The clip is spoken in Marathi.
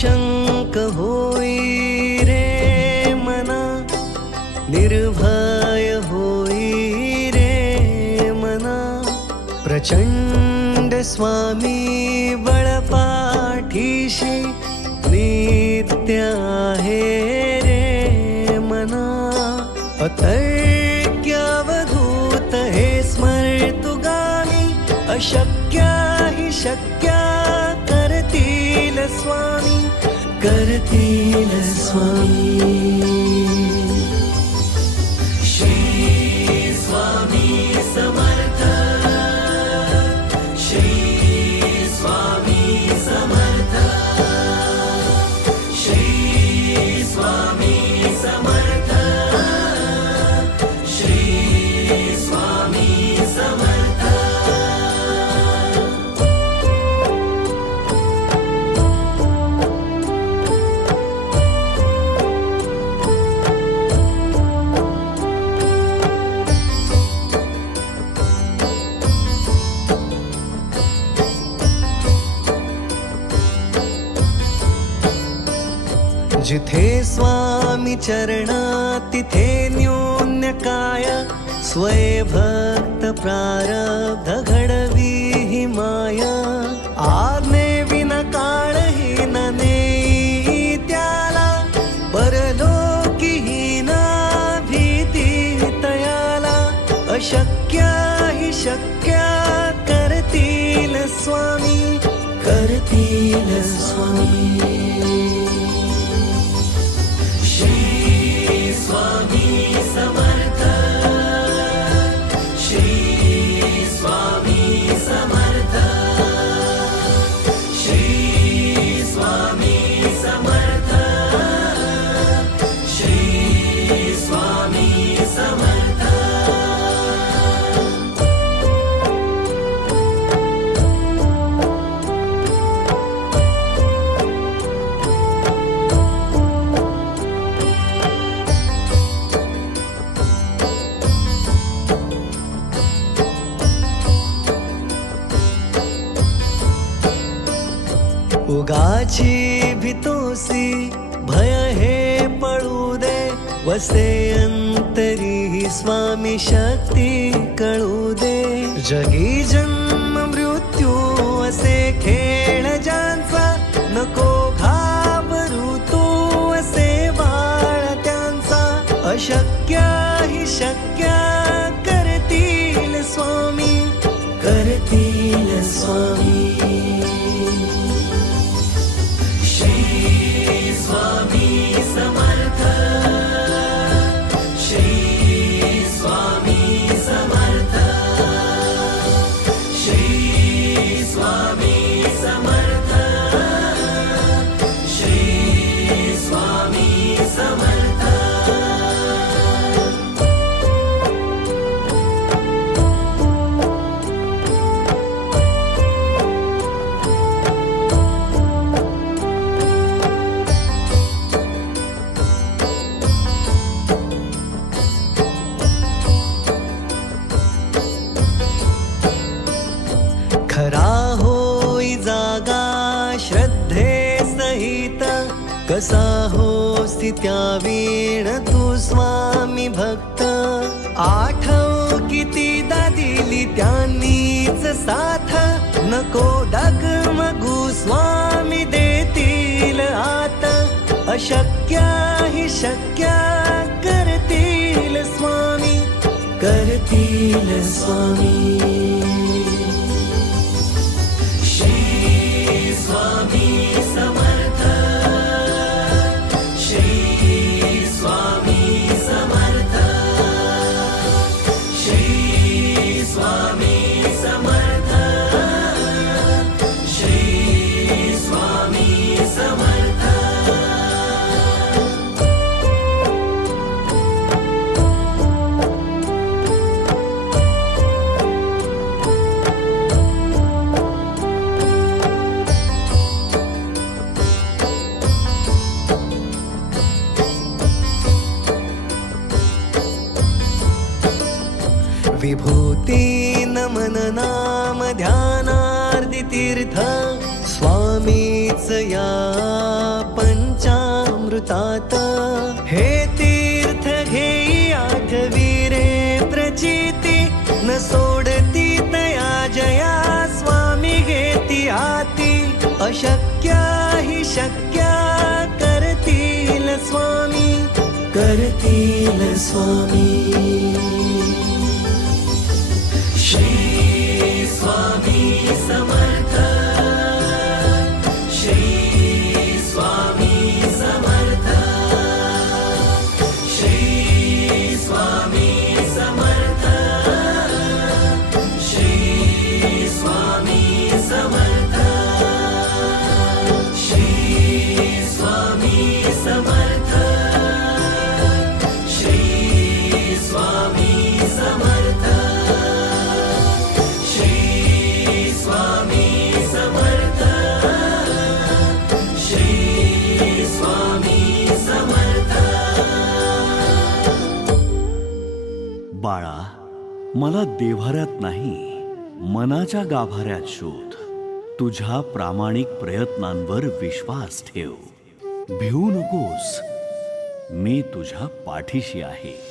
निशंक होई रे मना, निर्भय होई रे मना. प्रचंड स्वामी बळपाठीशी नित्य आहे रे मना. अतर्क्यावधूत हे स्मर्तुगामी, अशक्या हि शक्या करतील स्वामी, करतील स्वामी. श्री स्वामी समर्थ, श्री स्वामी समर्थ, श्री स्वामी समर्थ, श्री स्वामी समर्थ. जिथे स्वामी चरणा तिथे न्यून्य काय, स्वय भक्त प्रारब्ध घडवी हि माया. आज्ञे विना काळही न नेई त्याला, परलोकी हि ना भीती तयाला. अशक्या हि शक्या करतील स्वामी, करतील स्वामी. स्वामी समर्थ, श्री स्वामी समर्थ, श्री स्वामी समर्थ, श्री स्वामी समर्थ. उगाची भीतोसी भय हे पळू दे, वसे अंतरी स्वामी शक्ती कळू दे. जगी जन्म मृत्यू असे खेळ ज्यांचा, नको घाबरू तू असे बाळ त्यांचा. अशक्य हि शक्य करतील स्वामी, करतील स्वामी. स्वामी समर्थ, श्री स्वामी समर्थ, श्री स्वामी समर्थ, श्री स्वामी समर्थ. खरा होई जागा श्रद्धे सहित, कसा होसी त्या वीण तू स्वामी भक्त. आठव कितीदा दिली त्यांनीच साथ, नको डगमगू स्वामी देतील हात. अशक्य हि शक्य करतील स्वामी, करतील स्वामी. स्वामी समर्थ, श्री स्वामी समर्थ, श्री स्वामी समर्थ, श्री स्वामी समर्थ. विभूती नमन नाम ध्यानार्दी तीर्थ स्वामीच या हात, हे तीर्थ घेई आठवी रे प्रचिती, न सोडती तया जया स्वामी घेती हाती, अशक्य हि शक्य करतील स्वामी, करतील स्वामी. श्री स्वामी समर्थ, श्री स्वामी समर्थ, श्री स्वामी समर्थ, श्री स्वामी समर्थ, श्री स्वामी समर्थ, श्री स्वामी समर्थ, श्री स्वामी समर्थ, श्री स्वामी समर्थ. बाळा, मला देव्हाऱ्यात नाही, मनाच्या गाभाऱ्यात शोध. तुझ्या प्रामाणिक प्रयत्नांवर विश्वास ठेव. भिवू नकोस, मी तुझ्या पाठीशी आहे.